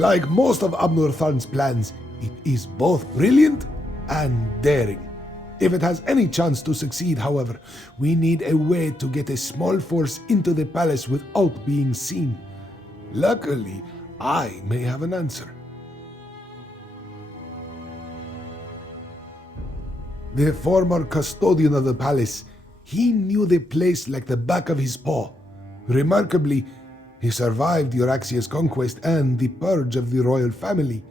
Like most of Abnurtharn's plans, it is both brilliant and daring. If it has any chance to succeed, however, we need a way to get a small force into the palace without being seen. Luckily, I may have an answer. The former custodian of the palace, he knew the place like the back of his paw. Remarkably, he survived Euraxia's conquest and the purge of the royal family.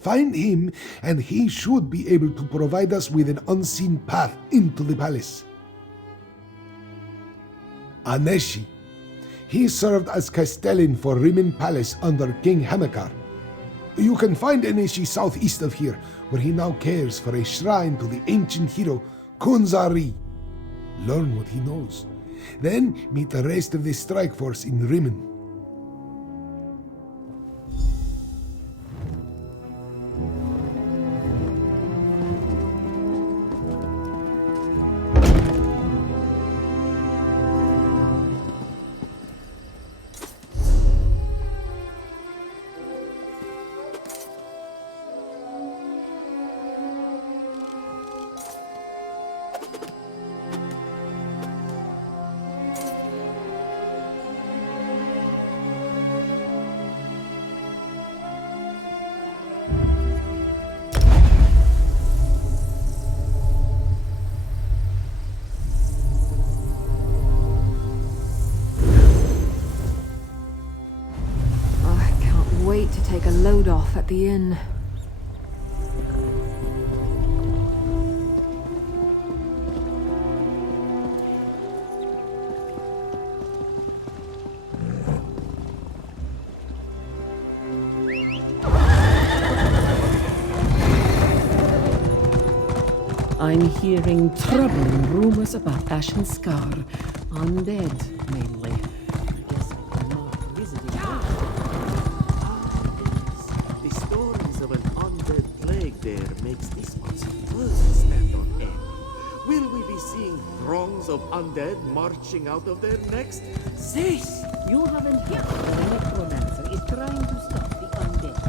Find him, and he should be able to provide us with an unseen path into the palace. Aneshi. He served as castellan for Rimen Palace under King Hamekar. You can find Aneshi southeast of here, where he now cares for a shrine to the ancient hero Kunzari. Learn what he knows. Then meet the rest of the strike force in Rimen. To take a load off at the inn. I'm hearing troubling rumors about Ashen Scar. Undead, mainly. I guess I'm not visiting them. The stories of an undead plague there makes this one's fuzz stand on end. Will we be seeing throngs of undead marching out of there next? Zeus! You haven't heard that the necromancer is trying to stop the undead.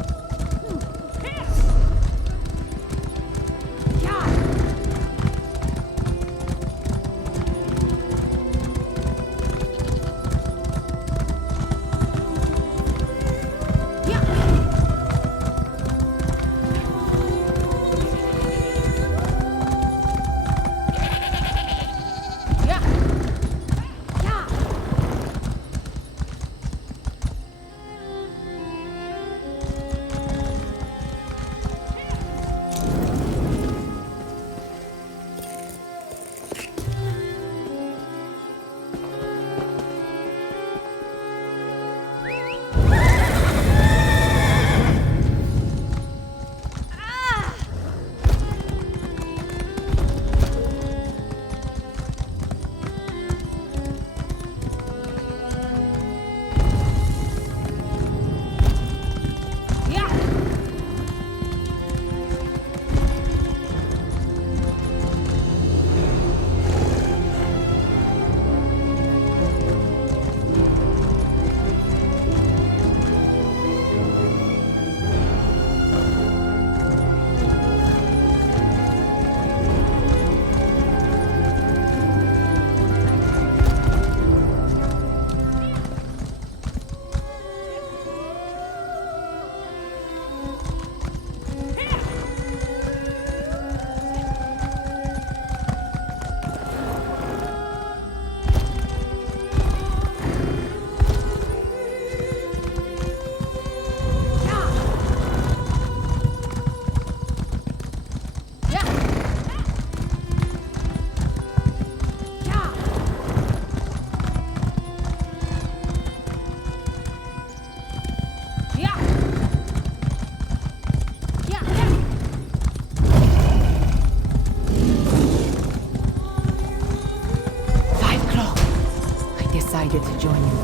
To join you.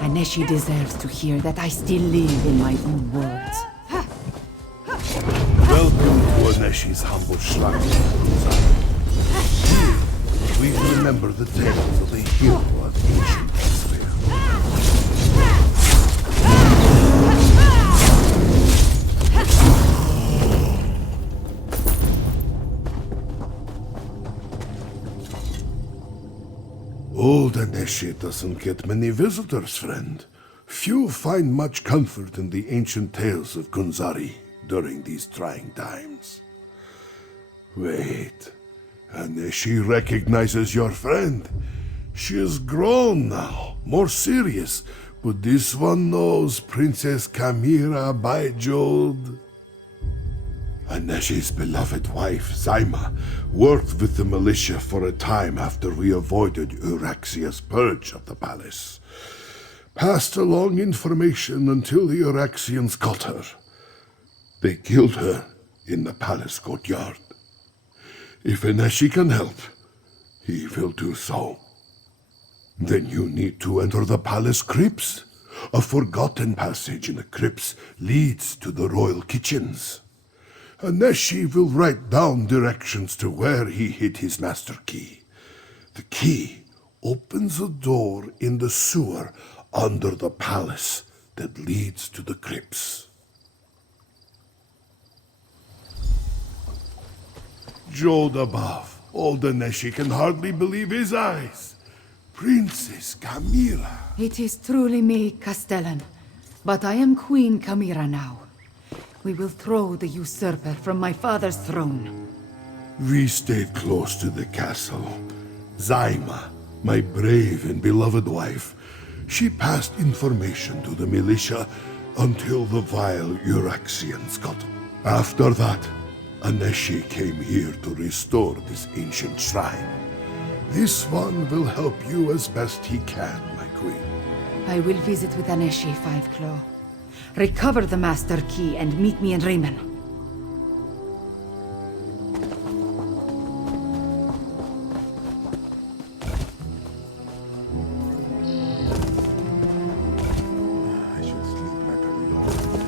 Aneshi deserves to hear that I still live in my own worlds. Welcome to Aneshi's humble shrine. Here, we remember the tales of the hero of ancient Elsweyr. Old Aneshi doesn't get many visitors, friend. Few find much comfort in the ancient tales of Kunzari during these trying times. Wait, Aneshi recognizes your friend. She is grown now, more serious, but this one knows Princess Kamira Baijod. Aneshi's beloved wife, Zaima, worked with the militia for a time after we avoided Euraxia's purge of the palace. Passed along information until the Euraxians caught her. They killed her in the palace courtyard. If Aneshi can help, he will do so. Then you need to enter the palace crypts. A forgotten passage in the crypts leads to the royal kitchens. Aneshi will write down directions to where he hid his master key. The key opens a door in the sewer under the palace that leads to the crypts. Jode above, old Aneshi can hardly believe his eyes. Princess Kamira. It is truly me, Castellan. But I am Queen Kamira now. We will throw the usurper from my father's throne. We stayed close to the castle. Zaima, my brave and beloved wife, she passed information to the militia until the vile Euraxians got her. After that, Aneshi came here to restore this ancient shrine. This one will help you as best he can, my queen. I will visit with Aneshi, Five Claw. Recover the master key and meet me in Riemann. I should sleep like a lord.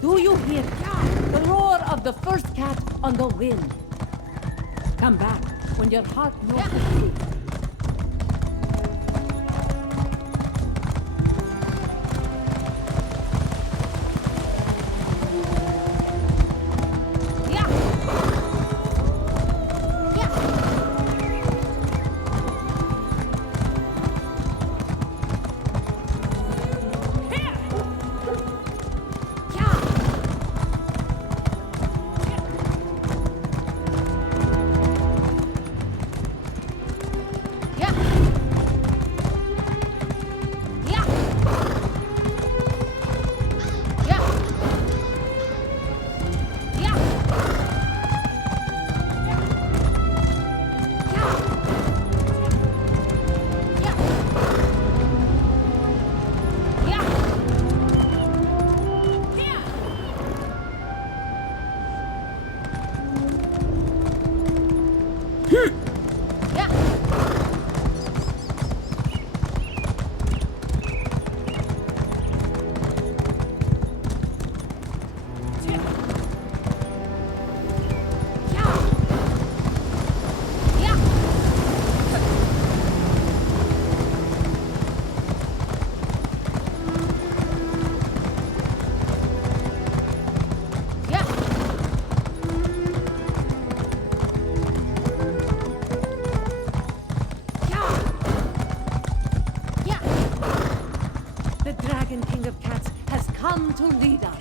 Do you hear the roar of the first cat on the wind? Come back when your heart knows the truth. To lead us.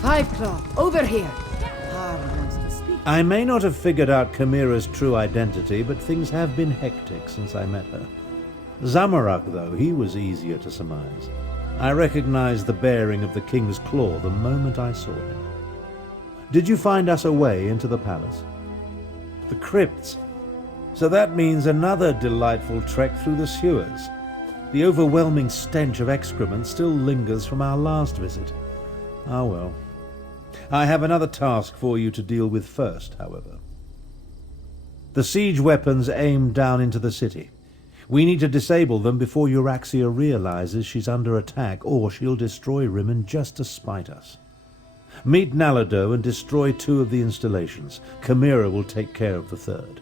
Five Claw, over here. Har wants to speak. I may not have figured out Chimera's true identity, but things have been hectic since I met her. Zamorak, though, he was easier to surmise. I recognized the bearing of the King's Claw the moment I saw him. Did you find us a way into the palace? The crypts. So that means another delightful trek through the sewers. The overwhelming stench of excrement still lingers from our last visit. Ah well. I have another task for you to deal with first, however. The siege weapons aim down into the city. We need to disable them before Euraxia realizes she's under attack, or she'll destroy Rimmon just to spite us. Meet Nalado and destroy 2 of the installations. Chimera will take care of the 3rd.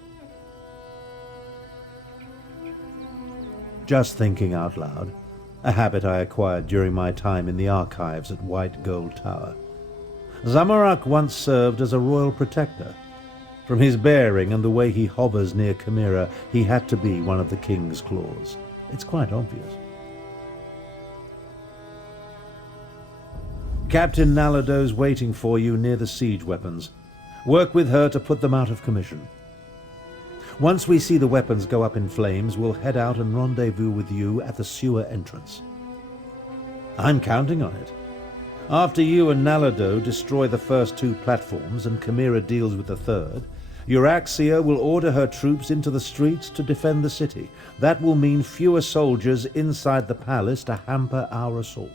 Just thinking out loud, a habit I acquired during my time in the archives at White Gold Tower. Zamorak once served as a royal protector. From his bearing and the way he hovers near Chimera, he had to be one of the King's Claws. It's quite obvious. Captain Nalado's waiting for you near the siege weapons. Work with her to put them out of commission. Once we see the weapons go up in flames, we'll head out and rendezvous with you at the sewer entrance. I'm counting on it. After you and Nalado destroy the first 2 platforms and Chimera deals with the 3rd, Euraxia will order her troops into the streets to defend the city. That will mean fewer soldiers inside the palace to hamper our assault.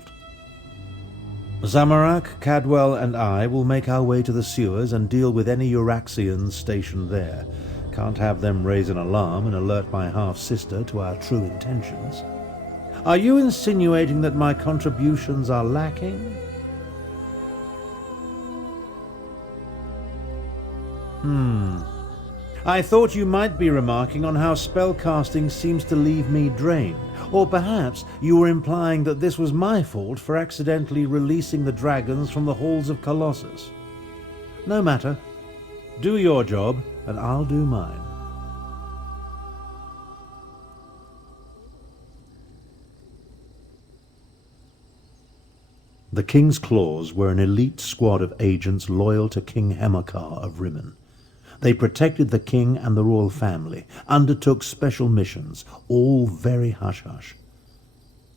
Zamorak, Cadwell, and I will make our way to the sewers and deal with any Euraxians stationed there. Can't have them raise an alarm and alert my half-sister to our true intentions. Are you insinuating that my contributions are lacking? I thought you might be remarking on how spellcasting seems to leave me drained. Or perhaps you were implying that this was my fault for accidentally releasing the dragons from the halls of Colossus. No matter. Do your job, and I'll do mine. The King's Claws were an elite squad of agents loyal to King Hemokar of Rimmon. They protected the king and the royal family, undertook special missions, all very hush-hush.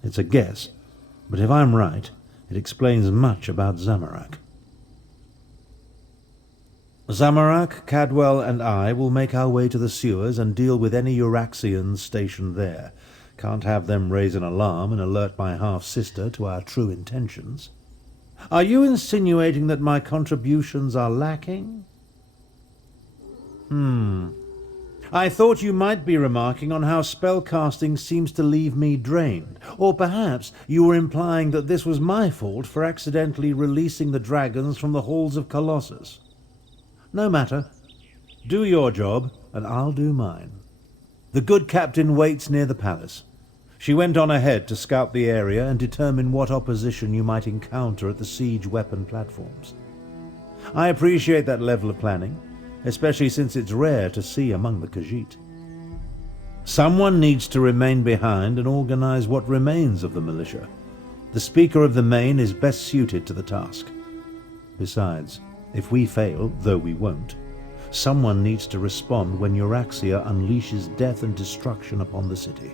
It's a guess, but if I'm right, it explains much about Zamorak. Zamorak, Cadwell, and I will make our way to the sewers and deal with any Euraxians stationed there. Can't have them raise an alarm and alert my half-sister to our true intentions. Are you insinuating that my contributions are lacking? I thought you might be remarking on how spellcasting seems to leave me drained. Or perhaps you were implying that this was my fault for accidentally releasing the dragons from the halls of Colossus. No matter. Do your job, and I'll do mine. The good captain waits near the palace. She went on ahead to scout the area and determine what opposition you might encounter at the siege weapon platforms. I appreciate that level of planning, especially since it's rare to see among the Khajiit. Someone needs to remain behind and organize what remains of the militia. The Speaker of the Main is best suited to the task. Besides, if we fail, though we won't, someone needs to respond when Euraxia unleashes death and destruction upon the city.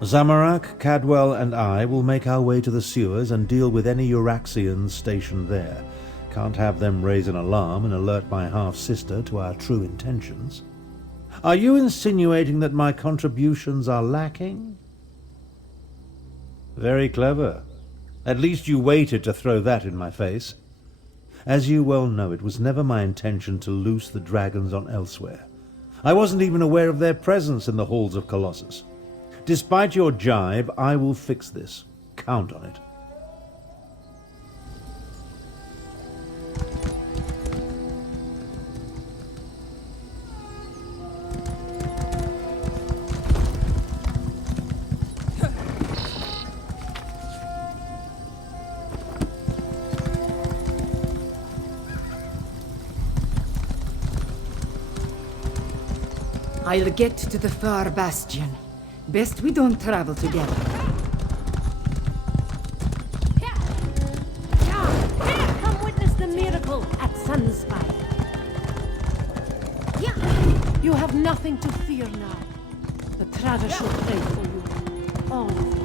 Zamorak, Cadwell, and I will make our way to the sewers and deal with any Euraxians stationed there. Can't have them raise an alarm and alert my half-sister to our true intentions. Are you insinuating that my contributions are lacking? Very clever. At least you waited to throw that in my face. As you well know, it was never my intention to loose the dragons on Elsweyr. I wasn't even aware of their presence in the halls of Colossus. Despite your jibe, I will fix this. Count on it. I'll get to the far bastion. Best we don't travel together. Come witness the miracle at Sunspire. You have nothing to fear now. The Travis will pray for you. All of you.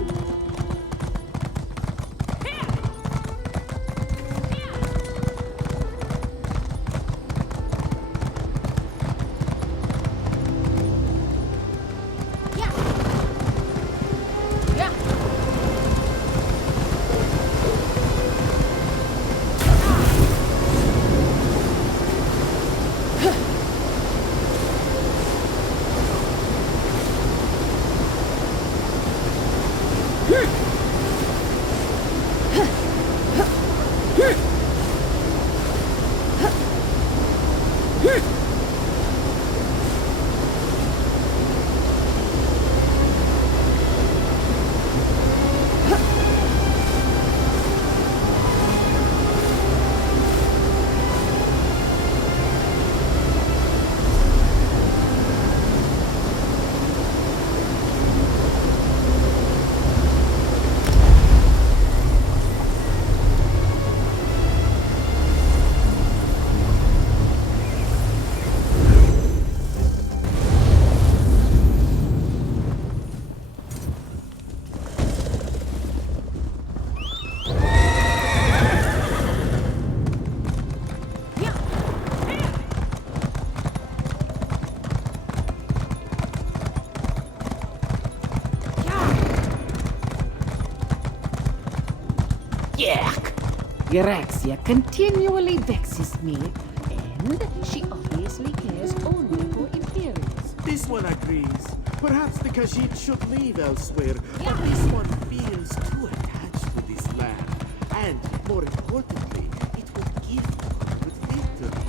Euraxia continually vexes me, and she obviously cares only for Imperials. This one agrees. Perhaps the Khajiit should leave Elsweyr, but this one feels too attached to this land. And, more importantly, it will give her good victory.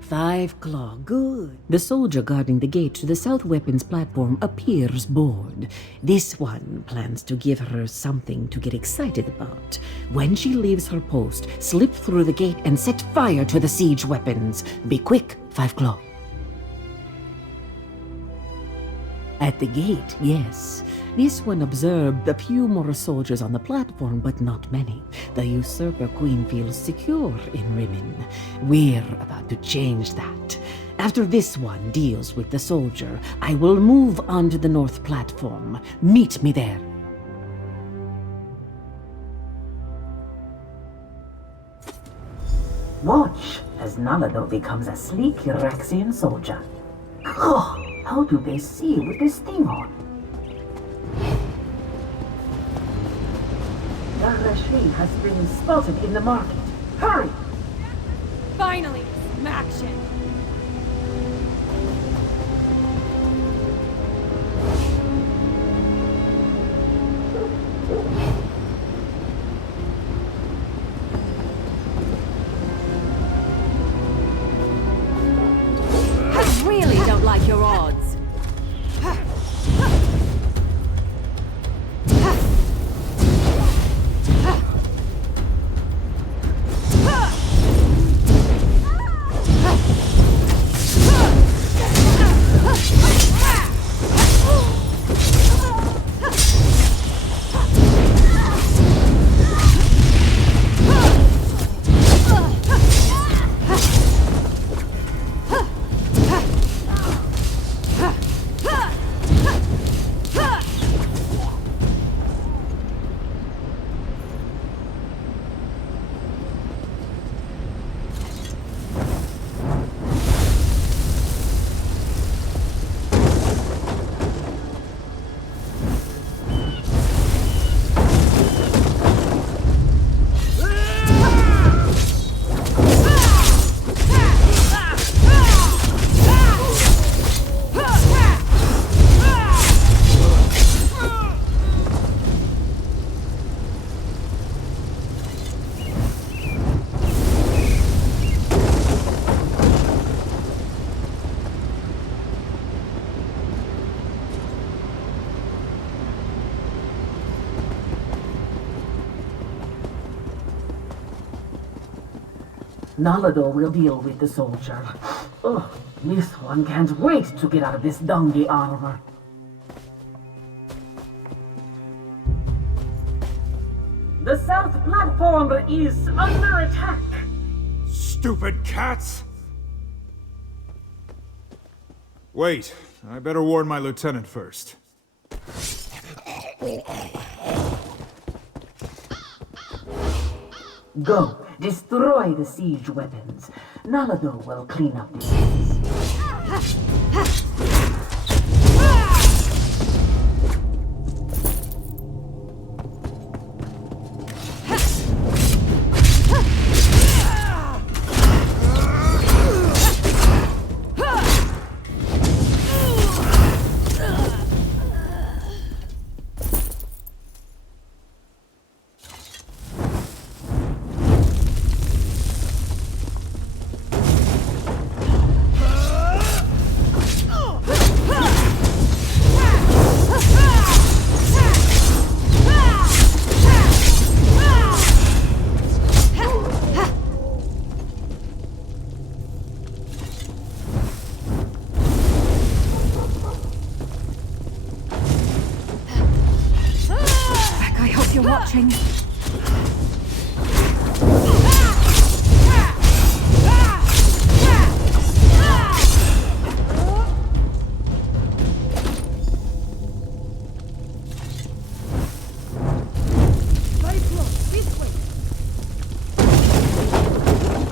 Five claw, good. The soldier guarding the gate to the south weapons platform appears bored. This one plans to give her something to get excited about. When she leaves her post, slip through the gate and set fire to the siege weapons. Be quick, Five Claw. At the gate, yes. This one observed a few more soldiers on the platform, but not many. The usurper queen feels secure in Rimmon. We're about to change that. After this one deals with the soldier, I will move on to the north platform. Meet me there. Watch as Nalado becomes a sleek Euraxian soldier. Oh, how do they see with this thing on? Crashy has been spotted in the market. Hurry! Finally, some action. I really don't like your odds. Nalador will deal with the soldier. Oh, this one can't wait to get out of this dungy armor. The south platform is under attack. Stupid cats! Wait, I better warn my lieutenant first. Go, destroy the siege weapons. Nalador will clean up this mess. You're watching.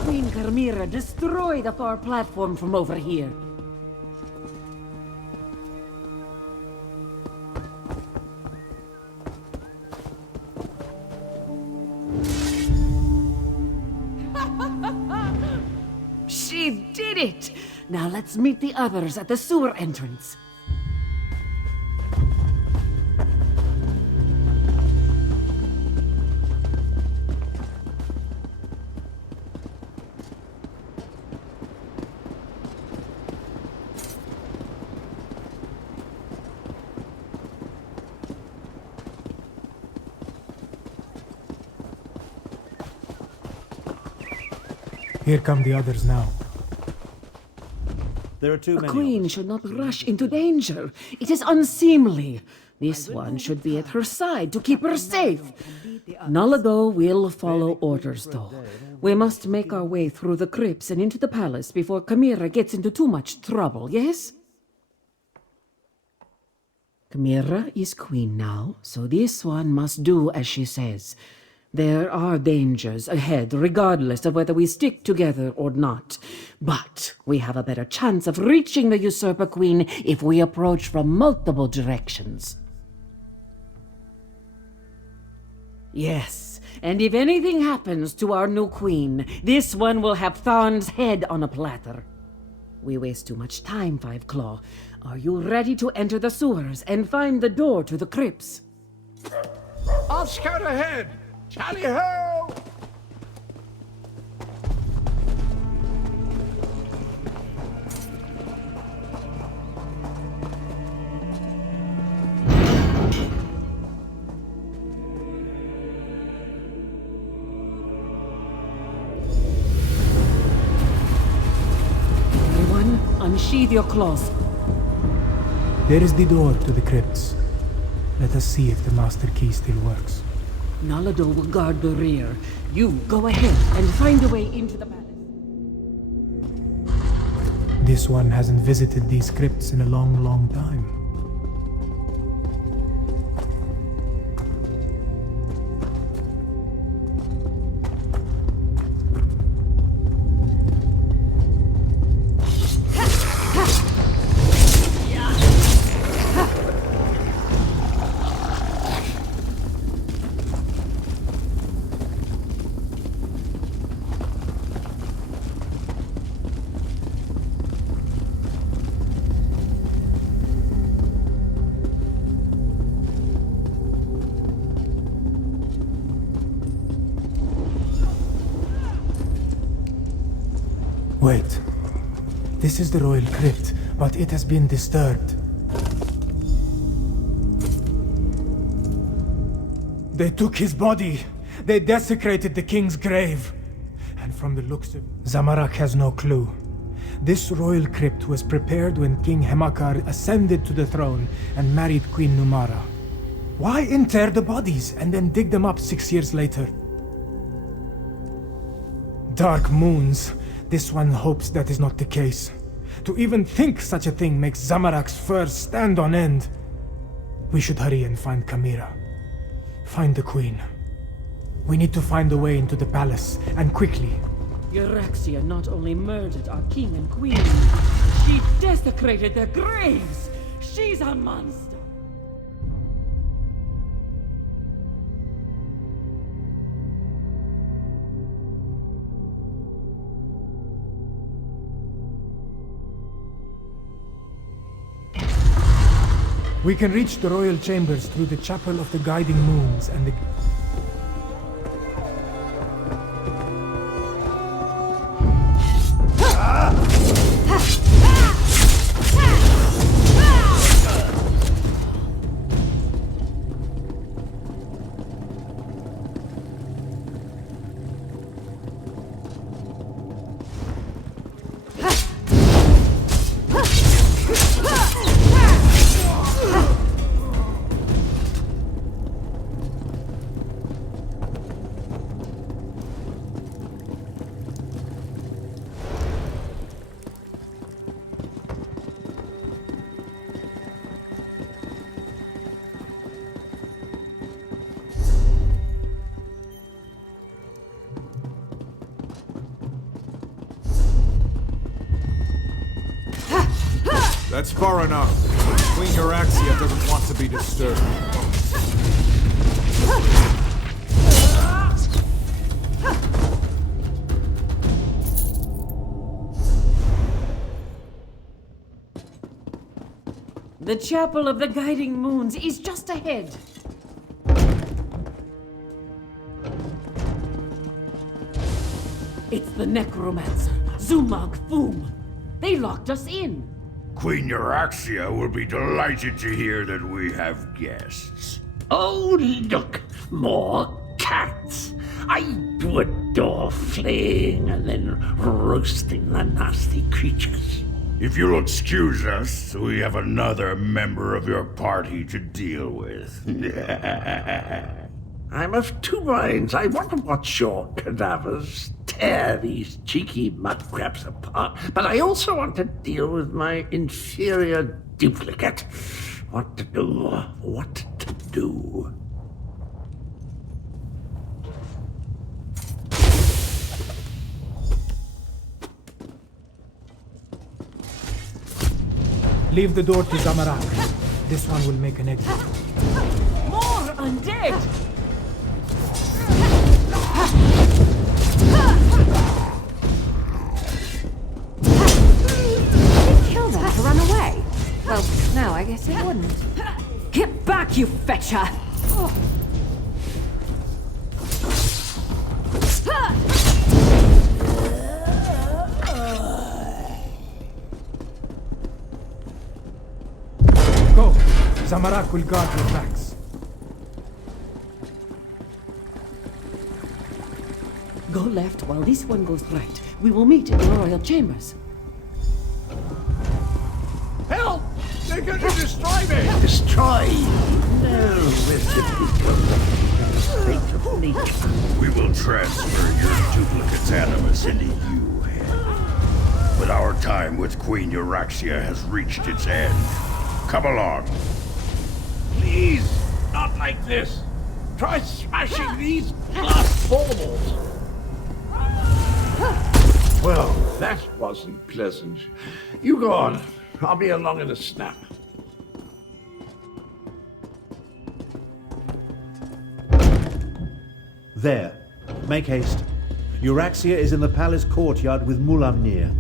Queen Carmira, destroy the far platform from over here. She did it! Now let's meet the others at the sewer entrance. Here come the others now. There are too A many. queen should not rush into danger. It is unseemly. This one should be at her side to keep her safe. Nalador will follow orders, though. We must make our way through the crypts and into the palace before Camira gets into too much trouble, yes? Camira is queen now, so this one must do as she says. There are dangers ahead, regardless of whether we stick together or not. But we have a better chance of reaching the Usurper Queen if we approach from multiple directions. Yes, and if anything happens to our new queen, this one will have Tharn's head on a platter. We waste too much time, Five Claw. Are you ready to enter the sewers and find the door to the crypts? I'll scout ahead! Tally-ho! Everyone, unsheathe your claws. There is the door to the crypts. Let us see if the master key still works. Nalado will guard the rear. You go ahead and find a way into the palace. This one hasn't visited these crypts in a long, long time. Wait. This is the royal crypt, but it has been disturbed. They took his body. They desecrated the king's grave. And from the looks of... Zamorak has no clue. This royal crypt was prepared when King Hemakar ascended to the throne and married Queen Numara. Why inter the bodies and then dig them up 6 years later? Dark moons. This one hopes that is not the case. To even think such a thing makes Zamorak's fur stand on end. We should hurry and find Kamira. Find the queen. We need to find a way into the palace, and quickly. Euraxia not only murdered our king and queen, she desecrated their graves! She's a monster! We can reach the royal chambers through the Chapel of the Guiding Moons and the... That's far enough. Queen Euraxia doesn't want to be disturbed. The Chapel of the Guiding Moons is just ahead. It's the Necromancer, Zumag Foom. They locked us in. Queen Euraxia will be delighted to hear that we have guests. Oh, look, more cats. I do adore flaying and then roasting the nasty creatures. If you'll excuse us, we have another member of your party to deal with. I'm of two minds. I want to watch your cadavers tear these cheeky mudcrabs apart, but I also want to deal with my inferior duplicate. What to do, what to do. Leave the door to Zamorak. This one will make an exit. More undead! Now, I guess it wouldn't. Get back, you fetcher! Go! Zamarak will guard your backs. Go left while this one goes right. We will meet in the royal chambers. Help! They're going to destroy me! Destroy? No, we're simply progressing in a state of nature. We will transfer your duplicate's animus into you, Head. But our time with Queen Euraxia has reached its end. Come along. Please, not like this. Try smashing these glass baubles. Well, that wasn't pleasant. You go on. I'll be along in a snap. There. Make haste. Euraxia is in the palace courtyard with Mulamnir.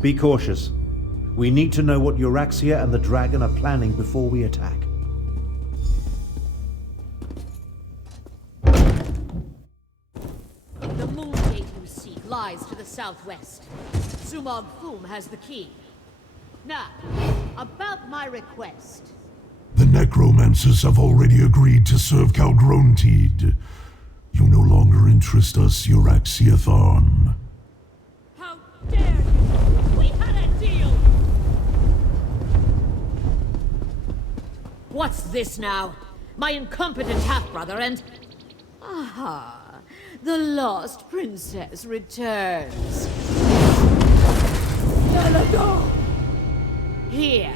Be cautious. We need to know what Euraxia and the dragon are planning before we attack. The moon gate you seek lies to the southwest. Sumog Fum has the key. Now, about my request. The necromancers have already agreed to serve Calgrontid. You no longer interest us, Euraxia Thorn. How dare you! We had a deal! What's this now? My incompetent half-brother and... Aha! The lost princess returns. Nalado! Here.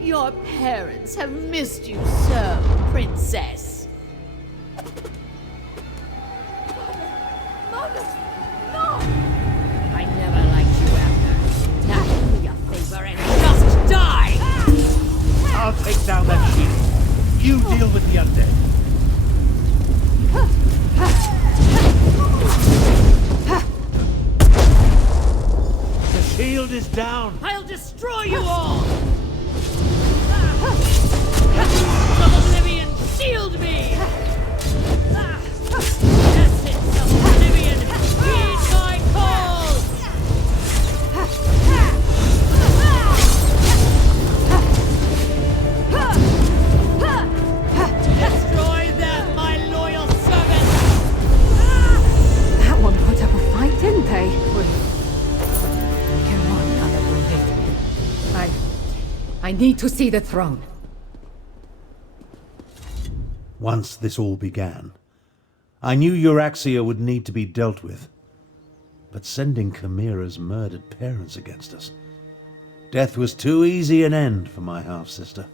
Your parents have missed you so, princess. Mother! No! I never liked you after. Now do me a favor and just die! I'll take down that shield. You deal with the undead. The shield is down. I'll destroy you all! The Oblivion shield me! Essence of Oblivion, heed my calls! Destroy them, my loyal servants! That one put up a fight, didn't they? Come on, Nalado. I need to see the throne. Once this all began, I knew Euraxia would need to be dealt with. But sending Chimera's murdered parents against us, death was too easy an end for my half-sister.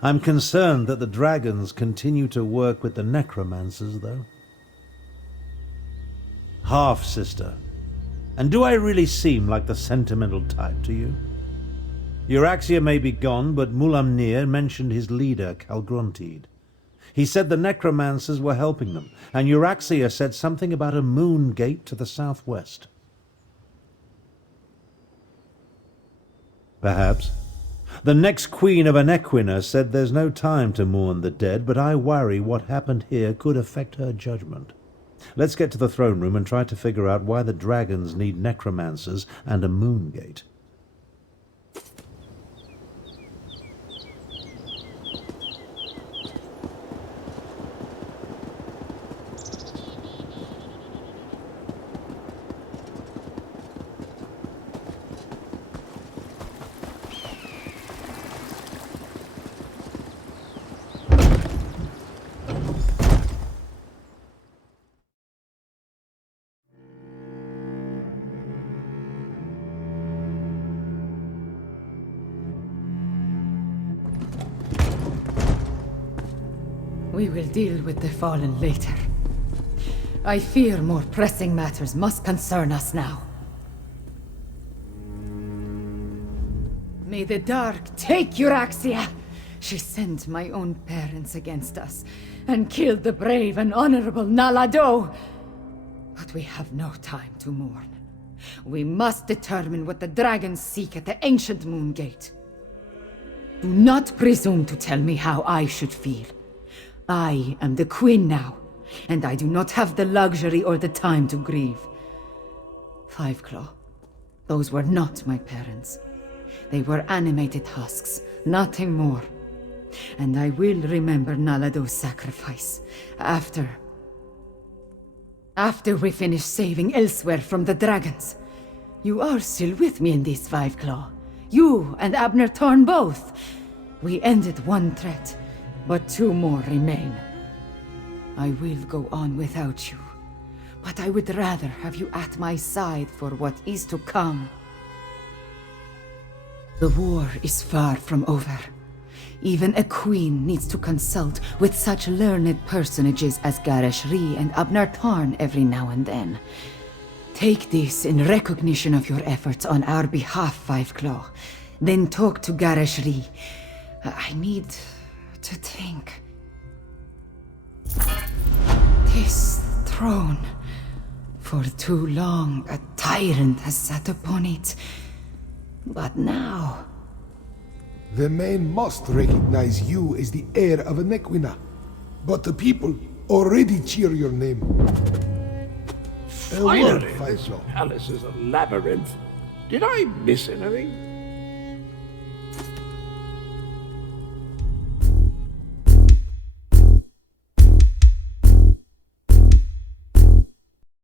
I'm concerned that the dragons continue to work with the necromancers, though. Half-sister. And do I really seem like the sentimental type to you? Euraxia may be gone, but Mulamnir mentioned his leader, Calgrontid. He said the necromancers were helping them, and Euraxia said something about a moon gate to the southwest. Perhaps. The next queen of Anequina said there's no time to mourn the dead, but I worry what happened here could affect her judgment. Let's get to the throne room and try to figure out why the dragons need necromancers and a moon gate. We will deal with the fallen later. I fear more pressing matters must concern us now. May the dark take Euraxia! She sent my own parents against us, and killed the brave and honorable Nalado! But we have no time to mourn. We must determine what the dragons seek at the ancient moon gate. Do not presume to tell me how I should feel. I am the queen now, and I do not have the luxury or the time to grieve. Fiveclaw, those were not my parents. They were animated husks, nothing more. And I will remember Nalado's sacrifice after we finish saving Elsweyr from the dragons. You are still with me in this, Fiveclaw. You and Abner Thorn both. We ended one threat, but two more remain. I will go on without you, but I would rather have you at my side for what is to come. The war is far from over. Even a queen needs to consult with such learned personages as Garresh Ree and Abner Thorn every now and then. Take this in recognition of your efforts on our behalf, Fiveclaw. Then talk to Garresh Ree. I need to think. This throne. For too long, a tyrant has sat upon it. But now... The men must recognize you as the heir of Nequina. But the people already cheer your name. Finally, this palace is a labyrinth. Did I miss anything?